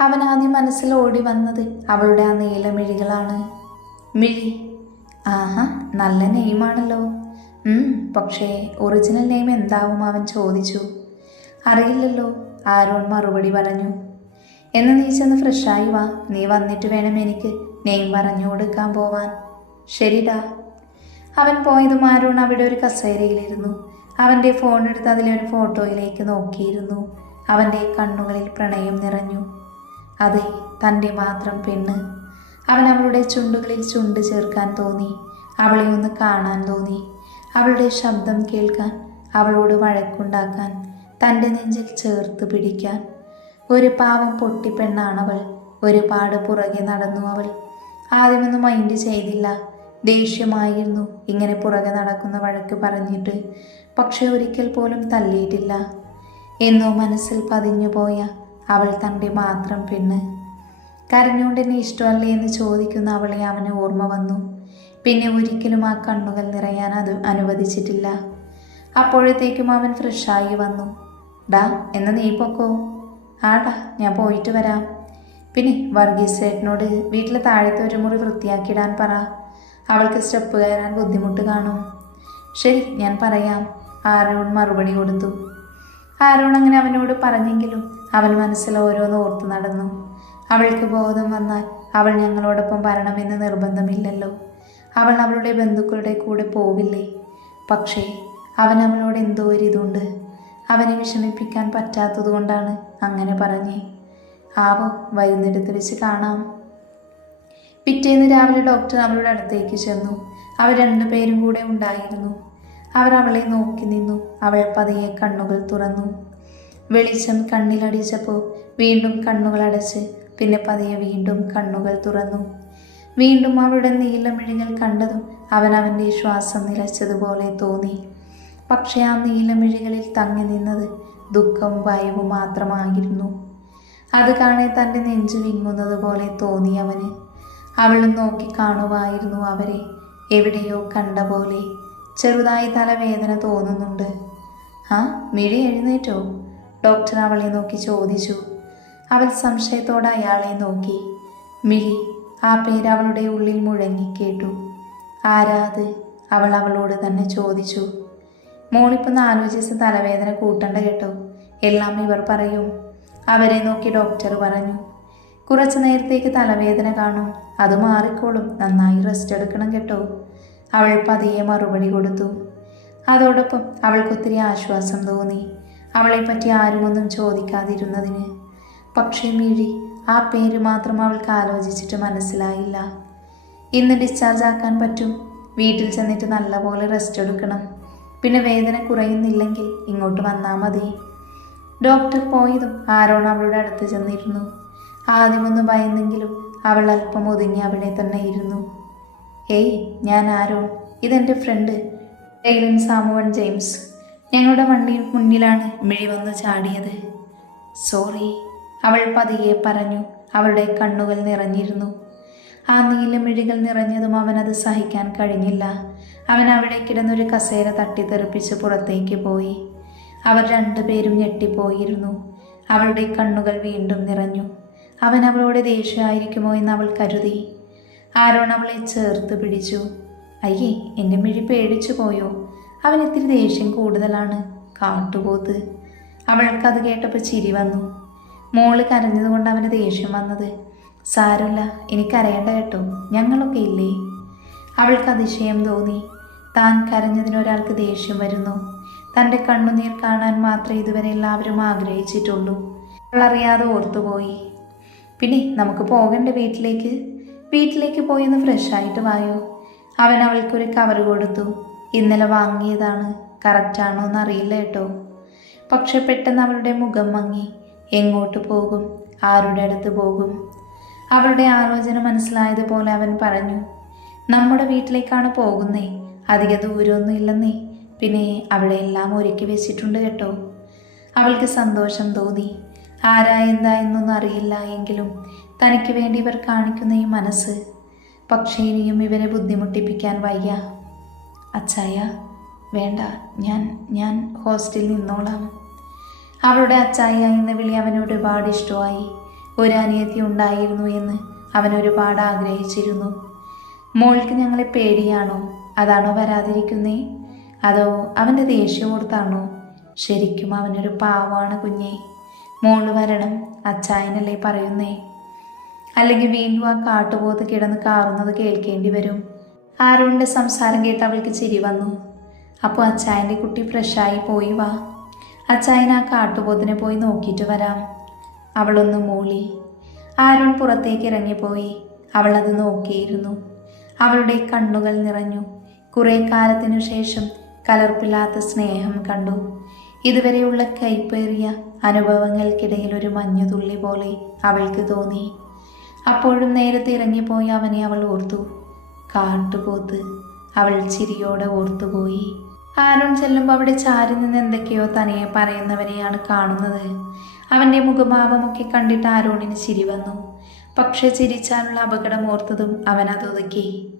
അവൻ ആദ്യം മനസ്സിൽ ഓടി വന്നത് അവളുടെ ആ നീലമിഴികളാണ് മിഴി? ആഹാ നല്ല നെയിമാണല്ലോ. പക്ഷേ ഒറിജിനൽ നെയിം എന്താവും അവൻ ചോദിച്ചു. അറിയില്ലല്ലോ ആരോൺ മറുപടി പറഞ്ഞു. എന്ന് നീ ചെന്ന് ഫ്രഷായി വാ നീ വന്നിട്ട് വേണം എനിക്ക് നെയിം പറഞ്ഞു കൊടുക്കാൻ പോവാൻ. ശരിടാ. അവൻ പോയതും ആരോൺ അവിടെ ഒരു കസേരയിലിരുന്നു. അവന്റെ ഫോൺ എടുത്ത് അതിലെ ഒരു ഫോട്ടോയിലേക്ക് നോക്കിയിരുന്നു. അവന്റെ കണ്ണുകളിൽ പ്രണയം നിറഞ്ഞു. അതെ തന്റെ മാത്രം പെണ്ണ്. അവൻ അവളുടെ ചുണ്ടുകളിൽ ചുണ്ട് ചേർക്കാൻ തോന്നി. അവളെ ഒന്ന് കാണാൻ തോന്നി. അവളുടെ ശബ്ദം കേൾക്കാൻ അവളോട് വഴക്കുണ്ടാക്കാൻ തന്റെ നെഞ്ചിൽ ചേർത്ത് പിടിക്കാൻ. ഒരു പാവം പൊട്ടിപ്പെണ്ണാണവൾ ഒരുപാട് പുറകെ നടന്നു അവൾ. ആദ്യമൊന്നും മൈൻഡ് ചെയ്തില്ല. ദേഷ്യമായിരുന്നു ഇങ്ങനെ പുറകെ നടക്കുന്ന വഴക്ക് പറഞ്ഞിട്ട്. പക്ഷെ ഒരിക്കൽ പോലും തല്ലിയിട്ടില്ല എന്നോ മനസ്സിൽ പതിഞ്ഞു പോയ അവൾ തന്റെ മാത്രം പെണ്ണ്. കരഞ്ഞുകൊണ്ട് എന്നെ ഇഷ്ടമല്ലേ എന്ന് ചോദിക്കുന്ന അവളെ അവന് ഓർമ്മ വന്നു. പിന്നെ ഒരിക്കലും ആ കണ്ണുകൾ നിറയാൻ അത് അനുവദിച്ചിട്ടില്ല. അപ്പോഴത്തേക്കും അവൻ ഫ്രഷായി വന്നു. ഡാ എന്ന നീ പൊക്കോ? ആടാ ഞാൻ പോയിട്ട് വരാം. പിന്നെ വർഗീസ് ചേട്ടനോട് വീട്ടിലെ താഴത്തെ ഒരു മുറി വൃത്തിയാക്കിയിടാൻ പറ. അവൾക്ക് സ്റ്റെപ്പ് കയറാൻ ബുദ്ധിമുട്ട് കാണും. ശരി ഞാൻ പറയാം. ആരോൺ മറുപടി കൊടുത്തു. ആരോൺ അങ്ങനെ അവനോട് പറഞ്ഞെങ്കിലും അവൻ മനസ്സിൽ ഓരോന്ന് ഓർത്തു നടന്നു. അവൾക്ക് ബോധം വന്നാൽ അവൾ ഞങ്ങളോടൊപ്പം വരണമെന്ന് നിർബന്ധമില്ലല്ലോ. അവൾ അവളുടെ ബന്ധുക്കളുടെ കൂടെ പോവില്ലേ? പക്ഷേ അവൻ അവളോട് എന്തോ ഒരു ഇതുണ്ട്. അവനെ വിഷമിപ്പിക്കാൻ പറ്റാത്തതുകൊണ്ടാണ് അങ്ങനെ പറഞ്ഞേ. ആവോ വരുന്നിടത്ത് വെച്ച് കാണാം. പിറ്റേന്ന് രാവിലെ ഡോക്ടർ അവളുടെ അടുത്തേക്ക് ചെന്നു. അവർ രണ്ടുപേരും കൂടെ ഉണ്ടായിരുന്നു. അവർ അവളെ നോക്കി നിന്നു. അവൾ പതിയെ കണ്ണുകൾ തുറന്നു. വെളിച്ചം കണ്ണിലടിച്ചപ്പോൾ വീണ്ടും കണ്ണുകൾ അടച്ച് പിന്നെ പതിയെ വീണ്ടും കണ്ണുകൾ തുറന്നു. വീണ്ടും അവളുടെ നീലമിഴികൾ കണ്ടതും അവൻ അവന്റെ ശ്വാസം നിലച്ചതുപോലെ തോന്നി. പക്ഷേ ആ നീലമിഴികളിൽ തങ്ങി നിന്നത് ദുഃഖവും ഭയവും മാത്രമായിരുന്നു. അത് കാണെ തന്റെ നെഞ്ചു വിങ്ങുന്നത് പോലെ തോന്നി അവന്. അവളും നോക്കി കാണുമായിരുന്നു അവരെ. എവിടെയോ കണ്ട പോലെ ചെറുതായി തലവേദന തോന്നുന്നുണ്ട്. ആ മിഴി എഴുന്നേറ്റോ? ഡോക്ടർ അവളെ നോക്കി ചോദിച്ചു. അവൾ സംശയത്തോടെ അയാളെ നോക്കി. മിഴി ആ പേര് അവളുടെ ഉള്ളിൽ മുഴങ്ങി കേട്ടു. ആരാത് അവൾ അവളോട് തന്നെ ചോദിച്ചു. മോളിപ്പൊന്ന് ആലോചിച്ച് തലവേദന കൂട്ടണ്ട കേട്ടോ. എല്ലാം ഇവർ പറയും. അവരെ നോക്കി ഡോക്ടർ പറഞ്ഞു. കുറച്ച് നേരത്തേക്ക് തലവേദന കാണും. അത് മാറിക്കോളും. നന്നായി റെസ്റ്റ് എടുക്കണം കേട്ടോ. അവൾ പതിയെ മറുപടി കൊടുത്തു. അതോടൊപ്പം അവൾക്കൊത്തിരി ആശ്വാസം തോന്നി. അവളെപ്പറ്റി ആരുമൊന്നും ചോദിക്കാതിരുന്നതിന്. പക്ഷേ മിഴി ആ പേര് മാത്രം അവൾക്ക് ആലോചിച്ചിട്ട് മനസ്സിലായില്ല. ഇന്ന് ഡിസ്ചാർജ് ആക്കാൻ പറ്റും. വീട്ടിൽ ചെന്നിട്ട് നല്ലപോലെ റെസ്റ്റ് എടുക്കണം. പിന്നെ വേദന കുറയുന്നില്ലെങ്കിൽ ഇങ്ങോട്ട് വന്നാൽ മതി. ഡോക്ടർ പോയതും ആരോൺ അവളുടെ അടുത്ത് ചെന്നിരുന്നു. ആദ്യമൊന്ന് ഭയന്നെങ്കിലും അവൾ അല്പം ഒതുങ്ങി അവിടെ തന്നെ ഇരുന്നു. ഏയ് ഞാൻ ആരോൺ. ഇതെന്റെ ഫ്രണ്ട് ഡെയ്ലിൻ സാമുവൻ ജെയിംസ്. ഞങ്ങളുടെ വണ്ടി മുന്നിലാണ് മിഴി വന്ന് ചാടിയത്. സോറി അവൾ പതിയെ പറഞ്ഞു അവളുടെ കണ്ണുകൾ നിറഞ്ഞിരുന്നു. ആ നീല നീലമിഴികൾ നിറഞ്ഞതും അവനത് സഹിക്കാൻ കഴിഞ്ഞില്ല. അവൻ അവിടെ കിടന്നൊരു കസേര തട്ടിത്തെറിപ്പിച്ച് പുറത്തേക്ക് പോയി. അവർ രണ്ടുപേരും ഞെട്ടിപ്പോയിരുന്നു. അവളുടെ കണ്ണുകൾ വീണ്ടും നിറഞ്ഞു. അവൻ അവളോട് ദേഷ്യമായിരിക്കുമോ എന്ന് അവൾ കരുതി. ആരോൺ അവളെ ചേർത്ത് പിടിച്ചു. അയ്യേ എന്റെ മിഴി പേടിച്ചു പോയോ? അവൻ ഇത്തിരി ദേഷ്യം കൂടുതലാണ്. കാട്ടുപോത്ത്. അവൾക്കത് കേട്ടപ്പോൾ ചിരി വന്നു. മോൾ കരഞ്ഞതുകൊണ്ട് അവന് ദേഷ്യം വന്നത്. സാരമില്ല എനിക്കറിയേണ്ട കേട്ടോ ഞങ്ങളൊക്കെ ഇല്ലേ? അവൾക്ക് അതിശയം തോന്നി. താൻ കരഞ്ഞതിനൊരാൾക്ക് ദേഷ്യം വരുന്നു. തന്റെ കണ്ണുനീർ കാണാൻ മാത്രമേ ഇതുവരെ എല്ലാവരും ആഗ്രഹിച്ചിട്ടുള്ളൂ. അവളറിയാതെ ഓർത്തുപോയി. പിന്നെ നമുക്ക് പോകണ്ടേ വീട്ടിലേക്ക്? വീട്ടിലേക്ക് പോയി ഒന്ന് ഫ്രഷ് ആയിട്ട് വായോ? അവൻ അവൾക്കൊരു കവർ കൊടുത്തു. ഇന്നലെ വാങ്ങിയതാണ്. കറക്റ്റാണോ എന്ന് അറിയില്ല കേട്ടോ. പക്ഷെ പെട്ടെന്ന് അവളുടെ മുഖം മങ്ങി. എങ്ങോട്ട് പോകും? ആരുടെ അടുത്ത് പോകും? അവളുടെ ആലോചന മനസ്സിലായതുപോലെ അവൻ പറഞ്ഞു നമ്മുടെ വീട്ടിലേക്കാണ് പോകുന്നേ. അധിക ദൂരമൊന്നും ഇല്ലെന്നേ. പിന്നെ അവളെ എല്ലാം ഒരുക്കി വെച്ചിട്ടുണ്ട് കേട്ടോ. അവൾക്ക് സന്തോഷം തോന്നി. ആരാ എന്താ എന്നൊന്നും അറിയില്ല എങ്കിലും തനിക്ക് വേണ്ടി ഇവർ കാണിക്കുന്ന ഈ മനസ്സ്. പക്ഷേ ഇനിയും ഇവരെ ബുദ്ധിമുട്ടിപ്പിക്കാൻ വയ്യ. അച്ചായ വേണ്ട ഞാൻ ഞാൻ ഹോസ്റ്റലിൽ നിന്നോളാം. അവളുടെ അച്ചായ എന്ന വിളി അവനോട് ഒരുപാട് ഇഷ്ടമായി. ഒരു അനിയത്തി ഉണ്ടായിരുന്നു എന്ന് അവൻ ഒരുപാട് ആഗ്രഹിച്ചിരുന്നു. മോൾക്ക് ഞങ്ങളെ പേടിയാണോ? അതാണോ വരാതിരിക്കുന്നേ? അതോ അവന്റെ ദേഷ്യം ഓർത്താണോ? ശരിക്കും അവനൊരു പാവമാണ് കുഞ്ഞേ. മോൾ വരണം അച്ചായനല്ലേ പറയുന്നേ. അല്ലെങ്കിൽ വീണ്ടും ആ കാട്ടുപോത്ത് കിടന്ന് കാറുന്നത് കേൾക്കേണ്ടി വരും. ആരോണിന്റെ സംസാരം കേട്ട് അവൾക്ക് ചിരി വന്നു. അപ്പോൾ അച്ചായന്റെ കുട്ടി ഫ്രഷായി പോയി വാ. അച്ചായൻ ആ കാട്ടുപോത്തിനെ പോയി നോക്കിയിട്ട് വരാം. അവളൊന്ന് മൂളി. ആരോൺ പുറത്തേക്ക് ഇറങ്ങിപ്പോയി. അവൾ അത് നോക്കിയിരുന്നു. അവളുടെ കണ്ണുകൾ നിറഞ്ഞു. കുറേ കാലത്തിനു ശേഷം കലർപ്പില്ലാത്ത സ്നേഹം കണ്ടു. ഇതുവരെയുള്ള കൈപ്പേറിയ അനുഭവങ്ങൾക്കിടയിൽ ഒരു മഞ്ഞുതുള്ളി പോലെ അവൾക്ക് തോന്നി. അപ്പോഴും നേരത്തെ ഇറങ്ങിപ്പോയി അവനെ അവൾ ഓർത്തു. കാട്ടുപോത്ത്. അവൾ ചിരിയോടെ ഓർത്തുപോയി. ആരോൺ ചെല്ലുമ്പോൾ അവിടെ ചാരി നിന്ന് എന്തൊക്കെയോ തനിയെ പറയുന്നവനെയാണ് കാണുന്നത്. അവന്റെ മുഖഭാവമൊക്കെ കണ്ടിട്ട് ആരോണിന് ചിരി വന്നു. പക്ഷെ ചിരിച്ചാലുള്ള അപകടം ഓർത്തതും അവൻ അതൊതുക്കി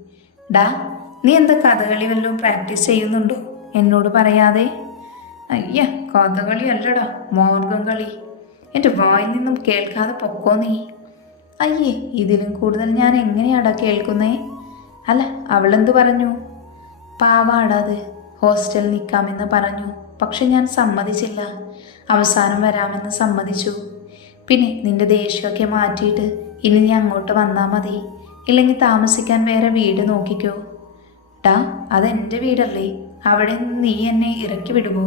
ഡാ നീ എന്താ കഥകളി വല്ലതും പ്രാക്ടീസ് ചെയ്യുന്നുണ്ടോ? എന്നോട് പറയാതെ. അയ്യ കഥകളി അല്ലടാ മോർഗം കളി. എന്റെ വായിൽ നിന്നും കേൾക്കാതെ പൊക്കോ നീ. അയ്യേ ഇതിലും കൂടുതൽ ഞാൻ എങ്ങനെയാടാ കേൾക്കുന്നേ? അല്ല അവളെന്തു പറഞ്ഞു? പാവാടാതെ ഹോസ്റ്റൽ നിൽക്കാമെന്ന് പറഞ്ഞു. പക്ഷെ ഞാൻ സമ്മതിച്ചില്ല. അവസാനം വരാമെന്ന് സമ്മതിച്ചു. പിന്നെ നിന്റെ ദേഷ്യമൊക്കെ മാറ്റിയിട്ട് ഇനി നീ അങ്ങോട്ട് വന്നാൽ മതി. ഇല്ലെങ്കിൽ താമസിക്കാൻ വേറെ വീട് നോക്കിക്കോ. ടാ അതെന്റെ വീടല്ലേ. അവിടെ നീ എന്നെ ഇറക്കി വിടുമോ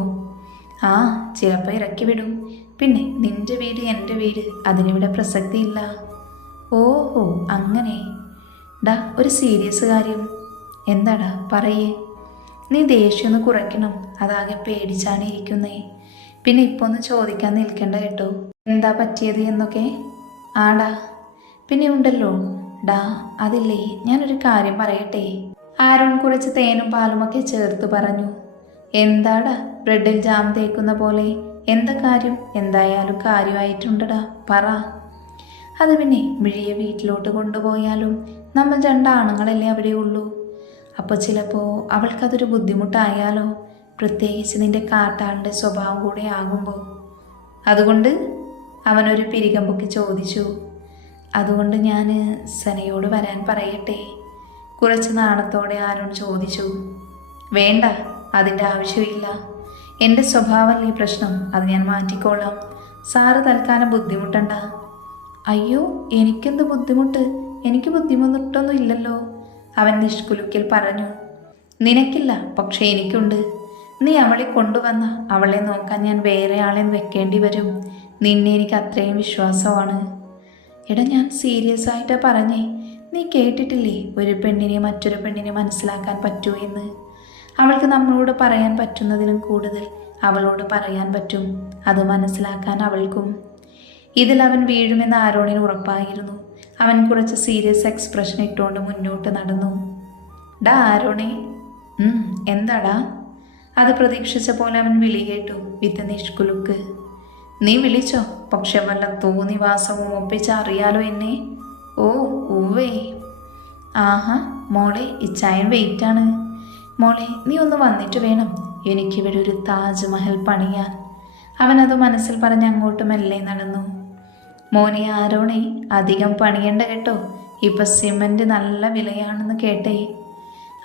ആ ചിലപ്പോൾ ഇറക്കി വിടും. പിന്നെ നിന്റെ വീട് എന്റെ വീട്. അതിനിവിടെ പ്രസക്തിയില്ല. ഓഹോ അങ്ങനെ. ഡാ ഒരു സീരിയസ് കാര്യം. എന്താടാ പറയേ. നീ ദേഷ്യം ഒന്ന് കുറയ്ക്കണം. അതാകെ പേടിച്ചാണ് ഇരിക്കുന്നേ. പിന്നെ ഇപ്പോൾ ഒന്ന് ചോദിക്കാൻ നിൽക്കേണ്ട കേട്ടോ. എന്താ പറ്റിയത് എന്നൊക്കെ? ആടാ പിന്നെ ഉണ്ടല്ലോ. ഡാ അതില്ലേ ഞാനൊരു കാര്യം പറയട്ടെ. ആരോൺ കുറച്ച് തേനും പാലുമൊക്കെ ചേർത്ത് പറഞ്ഞു. എന്താടാ ബ്രെഡിൽ ജാം തേക്കുന്ന പോലെ? എന്താ കാര്യം? എന്തായാലും കാര്യമായിട്ടുണ്ടടാ. പറ. അത് പിന്നെ മിഴിയെ വീട്ടിലോട്ട് കൊണ്ടുപോയാലും നമ്മൾ രണ്ടാണുങ്ങളല്ലേ അവിടെ ഉള്ളൂ? അപ്പോൾ ചിലപ്പോൾ അവൾക്കതൊരു ബുദ്ധിമുട്ടായാലോ? പ്രത്യേകിച്ച് നിന്റെ കാട്ടാളിന്റെ സ്വഭാവം കൂടെ ആകുമ്പോൾ. അതുകൊണ്ട് അവനൊരു പിരികം പൊക്കി ചോദിച്ചു. അതുകൊണ്ട് ഞാൻ സനയോട് വരാൻ പറയട്ടെ? കുറച്ച് നാണത്തോടെ ആരോൺ ചോദിച്ചു. വേണ്ട അതിന്റെ ആവശ്യമില്ല. എന്റെ സ്വഭാവമല്ലേ പ്രശ്നം? അത് ഞാൻ മാറ്റിക്കോളാം. സാറ് തൽക്കാലം ബുദ്ധിമുട്ടണ്ട. അയ്യോ എനിക്കെന്ത് ബുദ്ധിമുട്ട്? എനിക്ക് ബുദ്ധിമുട്ടൊന്നും ഇല്ലല്ലോ. അവൻ നിഷ്കുലുക്കിൽ പറഞ്ഞു നിനക്കില്ല പക്ഷേ എനിക്കുണ്ട്. നീ അവളെ കൊണ്ടുവന്ന അവളെ നോക്കാൻ ഞാൻ വേറെ ആളെ വെക്കേണ്ടി വരും. നിന്നെ എനിക്ക് അത്രയും വിശ്വാസമാണ്. എടാ ഞാൻ സീരിയസ് ആയിട്ട് പറഞ്ഞേ. നീ കേട്ടിട്ടില്ലേ? ഒരു പെണ്ണിനെ മറ്റൊരു പെണ്ണിനെ മനസ്സിലാക്കാൻ പറ്റൂ എന്ന്. അവൾക്ക് നമ്മളോട് പറയാൻ പറ്റുന്നതിലും കൂടുതൽ അവളോട് പറയാൻ പറ്റും. അത് മനസ്സിലാക്കാൻ അവൾക്കും. ഇതിൽ അവൻ വീഴുമെന്ന് ആരോണിന് ഉറപ്പായിരുന്നു. അവൻ കുറച്ച് സീരിയസ് എക്സ്പ്രഷൻ ഇട്ടുകൊണ്ട് മുന്നോട്ട് നടന്നു. ഡാ ആരോണി എന്താടാ? അത് പ്രതീക്ഷിച്ച പോലെ അവൻ വിളി കേട്ടു വിത്ത് നിഷ്കുലുക്ക്. നീ വിളിച്ചോ? പക്ഷെ വല്ല തോന്നിവാസവും ഒപ്പിച്ച അറിയാലോ എന്നെ? ഓ ഊവേ. ആഹാ മോളെ ഇച്ചായൻ ആണ് മോളെ നീ ഒന്ന് വന്നിട്ട് വേണം. എനിക്കിവിടെ ഒരു താജ്മഹൽ പണിയാൻ അവനത് മനസ്സിൽ പറഞ്ഞ് അങ്ങോട്ട് മെല്ലെ നടന്നു. മോനെ ആരോണേ അധികം പണിയണ്ട കേട്ടോ. ഇപ്പൊ സിമന്റ് നല്ല വിലയാണെന്ന് കേട്ടേ.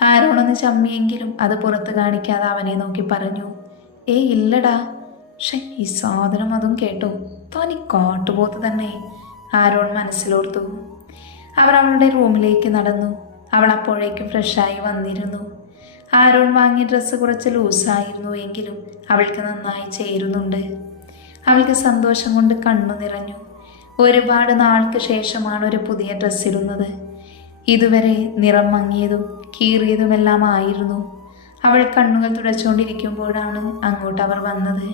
ആരോണൊന്ന് ചമ്മിയെങ്കിലും അത് പുറത്ത് കാണിക്കാതെ അവനെ നോക്കി പറഞ്ഞു ഏ ഇല്ലടാ. ഷേ ഈ സാധനം അതും കേട്ടോ. തോന്നി കാട്ടുപോത്ത് തന്നെ ആരോൺ മനസ്സിലോർത്തു. അവർ അവളുടെ റൂമിലേക്ക് നടന്നു. അവൾ അപ്പോഴേക്കും ഫ്രഷായി വന്നിരുന്നു. ആരോൺ വാങ്ങിയ ഡ്രസ്സ് കുറച്ച് ലൂസായിരുന്നു എങ്കിലും അവൾക്ക് നന്നായി ചേരുന്നുണ്ട്. അവൾക്ക് സന്തോഷം കൊണ്ട് കണ്ണു നിറഞ്ഞു. ഒരുപാട് നാൾക്ക് ശേഷമാണ് ഒരു പുതിയ ഡ്രസ്സ് ഇടുന്നത്. ഇതുവരെ നിറം മങ്ങിയതും കീറിയതുമെല്ലാം ആയിരുന്നു. അവൾ കണ്ണുകൾ തുടച്ചുകൊണ്ടിരിക്കുമ്പോഴാണ് അങ്ങോട്ട് അവർ വന്നത്.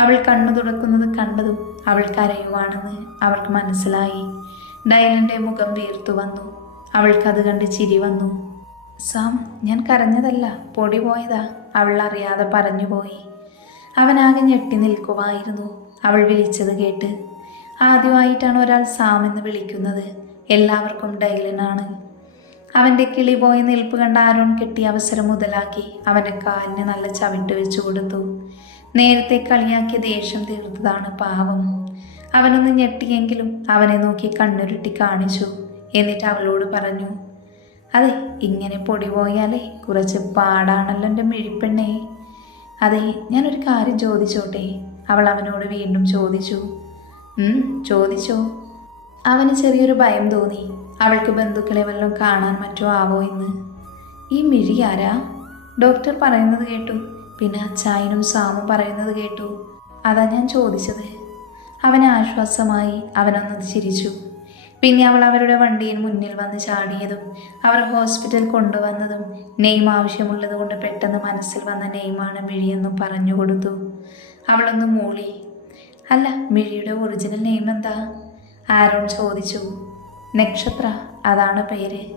അവൾ കണ്ണു തുടക്കുന്നത് കണ്ടതും അവൾ കരയുവാണെന്ന് അവൾക്ക് മനസ്സിലായി. ഡയലിന്റെ മുഖം വീർത്തു വന്നു. അവൾക്കത് കണ്ട് ചിരി വന്നു. സാം ഞാൻ കരഞ്ഞതല്ല പൊടി പോയതാ അവൾ അറിയാതെ പറഞ്ഞുപോയി അവനാകെ ഞെട്ടി നിൽക്കുവായിരുന്നു. അവൾ വിളിച്ചത് കേട്ട് ആദ്യമായിട്ടാണ് ഒരാൾ സാം എന്ന് വിളിക്കുന്നത്. എല്ലാവർക്കും ഡൈലനാണ് അവന്റെ കിളി പോയ നിൽപ്പ് കണ്ട ആരോൺ കെട്ടി അവസരം മുതലാക്കി അവന്റെ കാലിന് നല്ല ചവിട്ട് വെച്ചു കൊടുത്തു. നേരത്തെ കളിയാക്കിയ ദേഷ്യം തീർത്തതാണ് പാവം. അവനൊന്ന് ഞെട്ടിയെങ്കിലും അവനെ നോക്കി കണ്ണുരുട്ടി കാണിച്ചു. എന്നിട്ട് അവളോട് പറഞ്ഞു അതെ ഇങ്ങനെ പൊടി പോയാലേ കുറച്ച് പാടാണല്ലോ എന്റെ മിഴിപ്പെണ്ണേ. അതെ ഞാനൊരു കാര്യം ചോദിച്ചോട്ടെ? അവൾ അവനോട് വീണ്ടും ചോദിച്ചു "ഉം, ചോദിച്ചോ. അവന് ചെറിയൊരു ഭയം തോന്നി. അവൾക്ക് ബന്ധുക്കളെ വല്ലതും കാണാൻ മറ്റോ ആവോ എന്ന്. ഈ മിഴി ആരാ? ഡോക്ടർ പറയുന്നത് കേട്ടു. പിന്നെ അച്ചായനും സാമും പറയുന്നത് കേട്ടു. അതാ ഞാൻ ചോദിച്ചത്. അവന് ആശ്വാസമായി അവനൊന്ന് ചിരിച്ചു. പിന്നെ അവൾ അവരുടെ വണ്ടിയിൽ മുന്നിൽ വന്ന് ചാടിയതും അവർ ഹോസ്പിറ്റൽ കൊണ്ടുവന്നതും നെയ്മ ആവശ്യമുള്ളത് കൊണ്ട് പെട്ടെന്ന് മനസ്സിൽ വന്ന നെയ്മാണ് മിഴിയെന്നും പറഞ്ഞു കൊടുത്തു. അവളൊന്ന് മൂളി. അല്ല മിഴിയുടെ ഒറിജിനൽ നെയിം എന്താ? ആരോൺ ചോദിച്ചു. നക്ഷത്ര അതാണ് പേര്.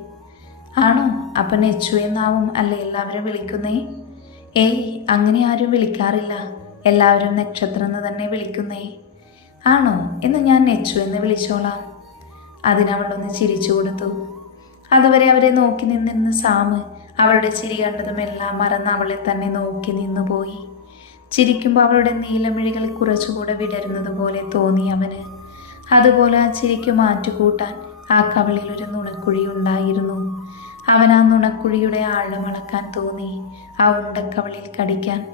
ആണോ? അപ്പം നെച്ചു എന്നാവും അല്ലേ എല്ലാവരും വിളിക്കുന്നേ? ഏയ് അങ്ങനെ ആരും വിളിക്കാറില്ല. എല്ലാവരും നക്ഷത്രം എന്ന് തന്നെ വിളിക്കുന്നേ. ആണോ? എന്ന് ഞാൻ നെച്ചു എന്ന് വിളിച്ചോളാം. അതിനവളൊന്ന് ചിരിച്ചു കൊടുത്തു. അതുവരെ അവരെ നോക്കി നിന്നിരുന്ന സാമ് അവളുടെ ചിരി കണ്ടതുമെല്ലാം മറന്ന് അവളെ തന്നെ നോക്കി നിന്നുപോയി. ചിരിക്കുമ്പോൾ അവളുടെ നീലമിഴികൾ കുറച്ചുകൂടെ വിടരുന്നത് പോലെ തോന്നി അവന്. അതുപോലെ ആ ചിരിക്ക് മാറ്റുകൂട്ടാൻ ആ കവളിൽ ഒരു നുണക്കുഴി ഉണ്ടായിരുന്നു. അവൻ ആ നുണക്കുഴിയുടെ ആഴം അളക്കാൻ തോന്നി ആ ഉണ്ടക്കവളിൽ കടിക്കാൻ.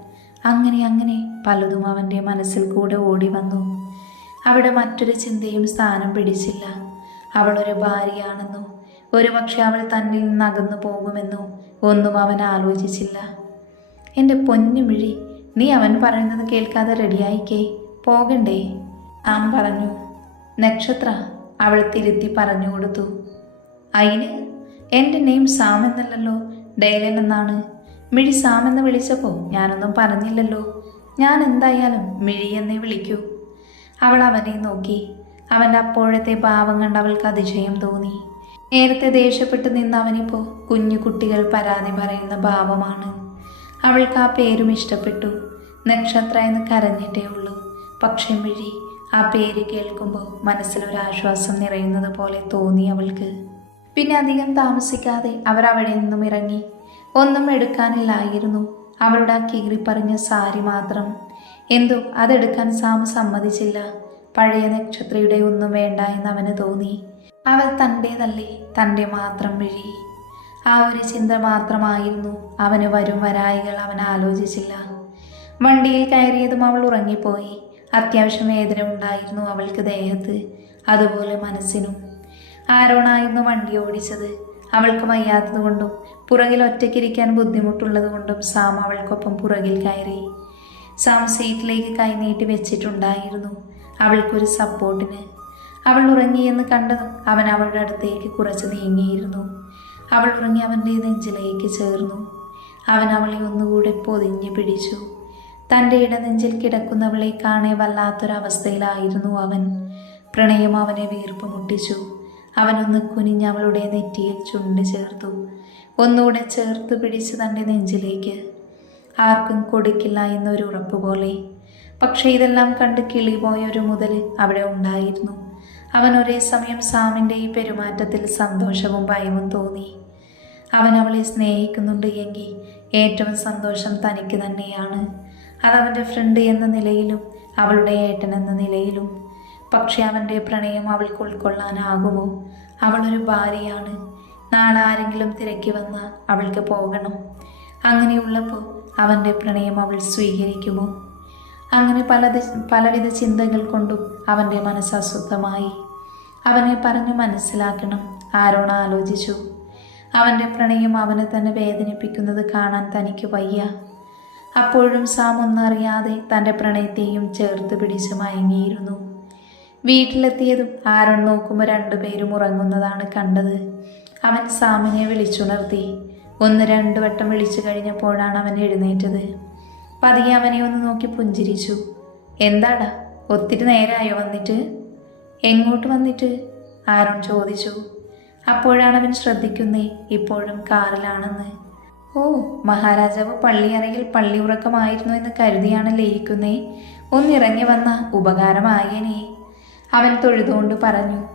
അങ്ങനെ അങ്ങനെ പലതും അവന്റെ മനസ്സിൽ കൂടെ ഓടി വന്നു. അവിടെ മറ്റൊരു ചിന്തയും സ്ഥാനം പിടിച്ചില്ല. അവളൊരു ഭാര്യയാണെന്നോ ഒരുപക്ഷെ അവൾ തന്നിൽ നിന്ന് അകന്നു പോകുമെന്നോ ഒന്നും അവൻ ആലോചിച്ചില്ല. എന്റെ പൊന്നുമിഴി നീ അവൻ പറയുന്നത് കേൾക്കാതെ റെഡിയായിക്കേ. പോകണ്ടേ. ആം പറഞ്ഞു. നക്ഷത്ര അവൾ തിരുത്തി പറഞ്ഞു കൊടുത്തു. അയിന് എന്റെ നെയിം സാം എന്നല്ലല്ലോ ഡേലൻ എന്നാണ്. മിഴി സാം എന്ന് വിളിച്ചപ്പോൾ ഞാനൊന്നും പറഞ്ഞില്ലല്ലോ. ഞാൻ എന്തായാലും മിഴി എന്നേ വിളിക്കൂ. അവൾ അവനെ നോക്കി. അവന്റെ അപ്പോഴത്തെ ഭാവം കണ്ട് അവൾക്ക് അതിശയം തോന്നി. നേരത്തെ ദേഷ്യപ്പെട്ട് നിന്ന അവനിപ്പോൾ കുഞ്ഞു കുട്ടികൾ പരാതി പറയുന്ന ഭാവമാണ്. അവൾക്ക് ആ പേരും ഇഷ്ടപ്പെട്ടു. നക്ഷത്ര എന്ന് കരഞ്ഞിട്ടേ ഉള്ളൂ. പക്ഷേ മിഴി ആ പേര് കേൾക്കുമ്പോൾ മനസ്സിലൊരാശ്വാസം നിറയുന്നത് പോലെ തോന്നി അവൾക്ക്. പിന്നെ അധികം താമസിക്കാതെ അവർ അവിടെ നിന്നും ഇറങ്ങി. ഒന്നും എടുക്കാനില്ലായിരുന്നു. അവളുടെ ആ കീറി പറഞ്ഞ സാരി മാത്രം. എന്തോ അതെടുക്കാൻ സാം സമ്മതിച്ചില്ല. പഴയ നക്ഷത്രയുടെ ഒന്നും വേണ്ട എന്ന് അവന് തോന്നി. അവൾ തന്റേതല്ലേ തന്റെ മാത്രം വിഴി ആ ഒരു ചിന്ത മാത്രമായിരുന്നു. അവന് വരും വരായികൾ അവൻ ആലോചിച്ചില്ല. വണ്ടിയിൽ കയറിയതും അവൾ ഉറങ്ങിപ്പോയി. അത്യാവശ്യം വേദന ഉണ്ടായിരുന്നു അവൾക്ക് ദേഹത്ത്. അതുപോലെ മനസ്സിനും. ആരോണായിരുന്നു വണ്ടി ഓടിച്ചത്. അവൾക്ക് വയ്യാത്തതുകൊണ്ടും പുറകിൽ ഒറ്റയ്ക്കിരിക്കാൻ ബുദ്ധിമുട്ടുള്ളതുകൊണ്ടും സാം അവൾക്കൊപ്പം പുറകിൽ കയറി. സാം സീറ്റിലേക്ക് കൈനീട്ടി വെച്ചിട്ടുണ്ടായിരുന്നു. അവൾക്കൊരു സപ്പോർട്ടിന്. അവൾ ഉറങ്ങിയെന്ന് കണ്ടതും അവൻ അവളുടെ അടുത്തേക്ക് കുറച്ച് നീങ്ങിയിരുന്നു. അവൾ ഉറങ്ങി അവന്റെ നെഞ്ചിലേക്ക് ചേർന്നു. അവൻ അവളെ ഒന്നുകൂടെ പൊതിഞ്ഞു പിടിച്ചു. തന്റെ ഇടനെഞ്ചിൽ കിടക്കുന്നവളെ കാണെ വല്ലാത്തൊരവസ്ഥയിലായിരുന്നു അവൻ. പ്രണയം അവനെ വീർപ്പ് മുട്ടിച്ചു. അവനൊന്ന് കുനിഞ്ഞ് അവളുടെ നെറ്റിയിൽ ചുണ്ട് ചേർത്തു. ഒന്നുകൂടെ ചേർത്ത് പിടിച്ച് തന്റെ നെഞ്ചിലേക്ക്. ആർക്കും കൊടുക്കില്ല എന്നൊരു ഉറപ്പ് പോലെ. പക്ഷേ ഇതെല്ലാം കണ്ട് കിളിപോയ ഒരു മുതൽ അവിടെ ഉണ്ടായിരുന്നു. അവൻ ഒരേ സമയം സാമിന്റെ ഈ പെരുമാറ്റത്തിൽ സന്തോഷവും ഭയവും തോന്നി. അവൻ അവളെ സ്നേഹിക്കുന്നുണ്ട് എങ്കിൽ ഏറ്റവും സന്തോഷം തനിക്ക് തന്നെയാണ്. അതവന്റെ ഫ്രണ്ട് എന്ന നിലയിലും അവളുടെ ഏട്ടൻ എന്ന നിലയിലും. പക്ഷെ അവന്റെ പ്രണയം അവൾക്ക് ഉൾക്കൊള്ളാനാകുമോ? അവളൊരു ഭാര്യയാണ്. നാളെ ആരെങ്കിലും തിരക്കി വന്ന അവൾക്ക് പോകണം. അങ്ങനെയുള്ളപ്പോൾ അവന്റെ പ്രണയം അവൾ സ്വീകരിക്കുമോ? അങ്ങനെ പല പലവിധ ചിന്തകൾ കൊണ്ടും അവന്റെ മനസ്സ് അസ്വസ്ഥമായി അവനെ പറഞ്ഞു മനസ്സിലാക്കണം. ആരോണ ആലോചിച്ചു. അവന്റെ പ്രണയം അവനെ തന്നെ വേദനിപ്പിക്കുന്നത് കാണാൻ തനിക്ക് വയ്യ. അപ്പോഴും സാം ഒന്നറിയാതെ തന്റെ പ്രണയത്തെയും ചേർത്ത് പിടിച്ച് മയങ്ങിയിരുന്നു. വീട്ടിലെത്തിയതും ആരോൺ നോക്കുമ്പോൾ രണ്ടുപേരും ഉറങ്ങുന്നതാണ് കണ്ടത്. അവൻ സാമിനെ വിളിച്ചുണർത്തി. ഒന്ന് രണ്ടു വട്ടം വിളിച്ചു കഴിഞ്ഞപ്പോഴാണ് അവൻ എഴുന്നേറ്റത്. പതിയെ അവനെ ഒന്ന് നോക്കി പുഞ്ചിരിച്ചു. എന്താടാ ഒത്തിരി നേരമായോ വന്നിട്ട്? എങ്ങോട്ട് വന്നിട്ട്? ആരോൺ ചോദിച്ചു. അപ്പോഴാണ് അവൻ ശ്രദ്ധിക്കുന്നേ ഇപ്പോഴും കാറിലാണെന്ന്. ഓ മഹാരാജാവ് പള്ളിയറയിൽ പള്ളി ഉറക്കമായിരുന്നു എന്ന് കരുതിയാണ് ലയിക്കുന്നേ. ഒന്നിറങ്ങി വന്ന ഉപകാരമായേനേ. അവൻ തൊഴുതുകൊണ്ട് പറഞ്ഞു.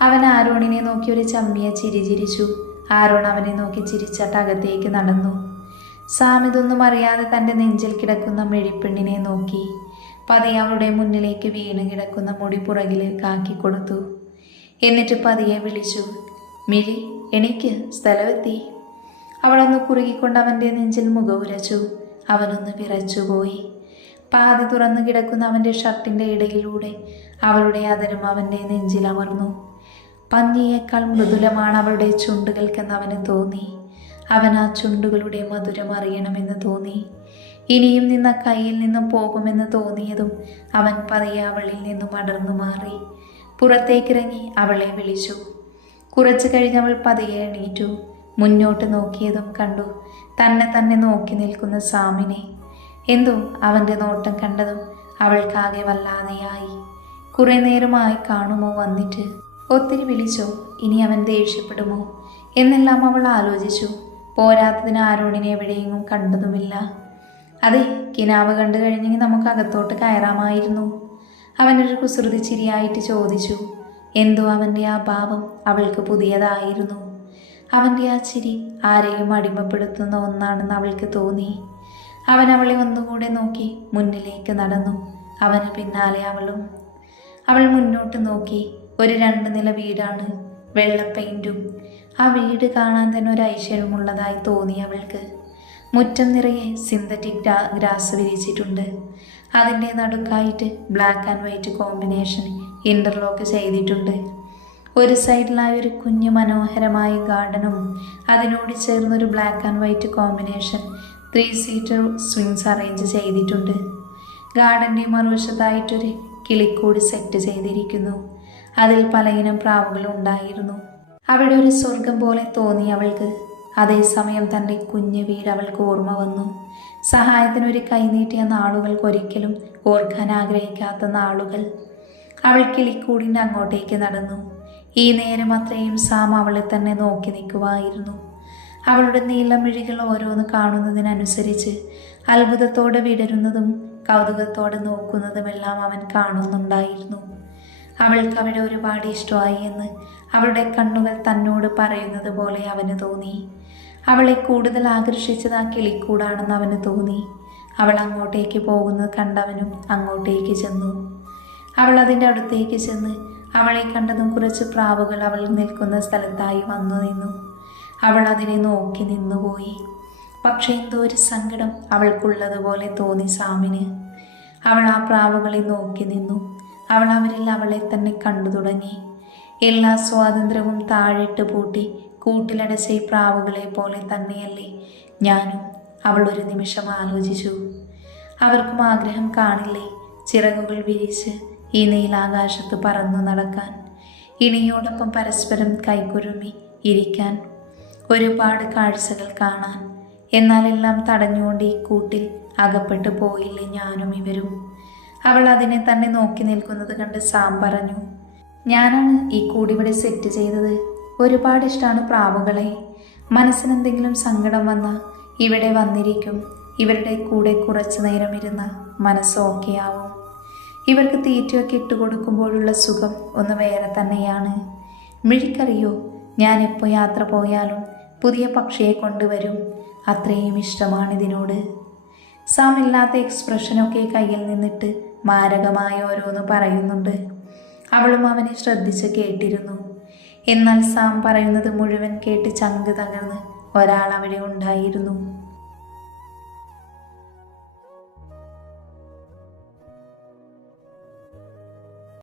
അവൻ ആരോണിനെ നോക്കി ഒരു ചമ്മിയ ചിരി ചിരിച്ചു ആരോൺ അവനെ നോക്കി ചിരിച്ചിട്ട് അകത്തേക്ക് നടന്നു. സാം ഇതൊന്നും അറിയാതെ തന്റെ നെഞ്ചിൽ കിടക്കുന്ന മെഴിപ്പെണ്ണിനെ നോക്കി പതിയെ അവളുടെ മുന്നിലേക്ക് വീണ് കിടക്കുന്ന മുടി പുറകിൽ കാക്കിക്കൊടുത്തു കൊടുത്തു. എന്നിട്ട് പതിയെ വിളിച്ചു മിഴി എനിക്ക് സ്ഥലമെത്തി. അവളൊന്ന് കുറുകിക്കൊണ്ട് അവന്റെ നെഞ്ചിൽ മുഖവുരച്ചു അവനൊന്ന് വിറച്ചുപോയി പാതി തുറന്നു കിടക്കുന്ന അവന്റെ ഷർട്ടിന്റെ ഇടയിലൂടെ അവളുടെ അതിരും അവന്റെ നെഞ്ചിൽ അമർന്നു. പഞ്ഞിയേക്കാൾ മൃദുലമാണ് അവളുടെ ചുണ്ടുകൾക്കെന്ന് അവന് തോന്നി. അവൻ ആ ചുണ്ടുകളുടെ മധുരം അറിയണമെന്ന് തോന്നി. ഇനിയും നിന്ന കയ്യിൽ നിന്നും പോകുമെന്ന് തോന്നിയതും അവൻ പതിയെ അവളിൽ നിന്നും അടർന്നു മാറി. പുറത്തേക്കിറങ്ങി അവളെ വിളിച്ചു. കുറച്ചു കഴിഞ്ഞ് അവൾ പതിയെ എണീറ്റു. മുന്നോട്ട് നോക്കിയതും കണ്ടു. തന്നെ തന്നെ നോക്കി നിൽക്കുന്ന സാമിനെ. എന്തോ അവന്റെ നോട്ടം കണ്ടതും അവൾക്കാകെ വല്ലാതെയായി. കുറെ നേരമായി കാണുമോ വന്നിട്ട്? ഒത്തിരി വിളിച്ചോ? ഇനി അവൻ ദേഷ്യപ്പെടുമോ? എന്നെല്ലാം അവൾ ആലോചിച്ചു. പോരാത്തതിന് ആരോടിനെ എവിടെയെങ്കിലും കണ്ടതുമില്ല. അതെ കിനാവ് കണ്ടു കഴിഞ്ഞെങ്കിൽ നമുക്ക് അകത്തോട്ട് കയറാമായിരുന്നു. അവനൊരു കുസൃതി ചിരിയായിട്ട് ചോദിച്ചു എന്തോ അവന്റെ ആ ഭാവം അവൾക്ക് പുതിയതായിരുന്നു. അവന്റെ ആ ചിരി ആരെയും അടിമപ്പെടുത്തുന്ന ഒന്നാണെന്ന് അവൾക്ക് തോന്നി. അവൻ അവളെ ഒന്നുകൂടെ നോക്കി മുന്നിലേക്ക് നടന്നു. അവന് പിന്നാലെ അവളും. അവൾ മുന്നോട്ട് നോക്കി. ഒരു രണ്ട് നില വീടാണ്. വെള്ള പെയിന്റും ആ വീട് കാണാൻ തന്നെ ഒരു ഐശ്വര്യമുള്ളതായി തോന്നി അവൾക്ക്. മുറ്റം നിറയെ സിന്തറ്റിക് ഗ്രാസ് വിരിച്ചിട്ടുണ്ട്. അതിന്റെ നടുക്കായിട്ട് black and white combination interlock ചെയ്തിട്ടുണ്ട്. ഒരു സൈഡിലായി ഒരു കുഞ്ഞു മനോഹരമായ ഗാർഡനും അതിനോട് ചേർന്നൊരു black and white combination three seater swings arrange ചെയ്തിട്ടുണ്ട്. ഗാർഡന്റെ മറുവശത്തായിട്ടൊരു കിളിക്കൂട് സെറ്റ് ചെയ്തിരിക്കുന്നു. അതിൽ പലയിനം പ്രാവുകളും ഉണ്ടായിരുന്നു. അവിടെ ഒരു സ്വർഗം പോലെ തോന്നി അവൾക്ക്. അതേസമയം തന്റെ കുഞ്ഞു വീട് അവൾക്ക് ഓർമ്മ വന്നു. സഹായത്തിനൊരു കൈനീട്ടിയ നാളുകൾക്ക് ഒരിക്കലും ഓർക്കാൻ ആഗ്രഹിക്കാത്ത നാളുകൾ. അവൾ കിളിക്കൂടിന്റെ അങ്ങോട്ടേക്ക് നടന്നു. ഈ നേരം അത്രയും സാം അവളെ തന്നെ നോക്കി നിൽക്കുമായിരുന്നു അവളുടെ നീലമിഴികൾ ഓരോന്ന് കാണുന്നതിനനുസരിച്ച് അത്ഭുതത്തോടെ വിടരുന്നതും കൗതുകത്തോടെ നോക്കുന്നതുമെല്ലാം അവൻ കാണുന്നുണ്ടായിരുന്നു. അവൾക്ക് അവിടെ ഒരുപാട് ഇഷ്ടമായി എന്ന് അവളുടെ കണ്ണുകൾ തന്നോട് പറയുന്നത് പോലെ അവന് തോന്നി. അവളെ കൂടുതൽ ആകർഷിച്ചത് ആ കിളിക്കൂടാണെന്ന് അവന് തോന്നി. അവൾ അങ്ങോട്ടേക്ക് പോകുന്നത് കണ്ടവനും അങ്ങോട്ടേക്ക് ചെന്നു. അവൾ അതിന്റെ അടുത്തേക്ക് ചെന്ന് അവളെ കണ്ടതും കുറച്ച് പ്രാവുകൾ അവൾ നിൽക്കുന്ന സ്ഥലത്തായി വന്നു നിന്നു. അവൾ അതിനെ നോക്കി നിന്നുപോയി പക്ഷേ എന്തോ ഒരു സങ്കടം അവൾക്കുള്ളതുപോലെ തോന്നി സാമിന്. അവൾ ആ പ്രാവുകളെ നോക്കി നിന്നു. അവൾ അവരിൽ അവളെ തന്നെ കണ്ടു തുടങ്ങി. എല്ലാ സ്വാതന്ത്ര്യവും താഴിട്ട് പൂട്ടി കൂട്ടിലടച്ച ഈ പ്രാവുകളെ പോലെ തന്നെയല്ലേ ഞാനും അവൾ ഒരു നിമിഷം ആലോചിച്ചു. അവർക്കും ആഗ്രഹം കാണില്ലേ ചിറകുകൾ വിരിച്ച് ഈ നീലാകാശത്ത് പറന്നു നടക്കാൻ. ഇണിയോടൊപ്പം പരസ്പരം കൈക്കുരുമി ഇരിക്കാൻ. ഒരുപാട് കാഴ്ചകൾ കാണാൻ. എന്നാലെല്ലാം തടഞ്ഞുകൊണ്ട് ഈ കൂട്ടിൽ അകപ്പെട്ടു പോയില്ലേ ഞാനും ഇവരും? അവൾ അതിനെ തന്നെ നോക്കി നിൽക്കുന്നത് കണ്ട് സാം പറഞ്ഞു ഞാനാണ് ഈ കൂടിവിടെ സെറ്റ് ചെയ്തത്. ഒരുപാട് ഇഷ്ടമാണ് പ്രാവുകളെ. മനസ്സിനെന്തെങ്കിലും സങ്കടം വന്നാൽ ഇവിടെ വന്നിരിക്കും. ഇവരുടെ കൂടെ കുറച്ചു നേരം ഇരുന്ന മനസ്സ് ആവും. ഇവർക്ക് തീറ്റയൊക്കെ ഇട്ട് കൊടുക്കുമ്പോഴുള്ള സുഖം ഒന്ന് വേറെ തന്നെയാണ്. മിഴിക്കറിയോ? ഞാൻ എപ്പോൾ യാത്ര പോയാലും പുതിയ പക്ഷിയെ കൊണ്ടുവരും. അത്രയും ഇഷ്ടമാണ് ഇതിനോട്. സാം ഇല്ലാത്ത എക്സ്പ്രഷനൊക്കെ കയ്യിൽ നിന്നിട്ട് മാരകമായ ഓരോന്ന് പറയുന്നുണ്ട്. അവളും അവനെ ശ്രദ്ധിച്ച് കേട്ടിരുന്നു. എന്നാൽ സാം പറയുന്നത് മുഴുവൻ കേട്ട് ചങ്ക് തകർന്ന് ഒരാൾ അവിടെ ഉണ്ടായിരുന്നു.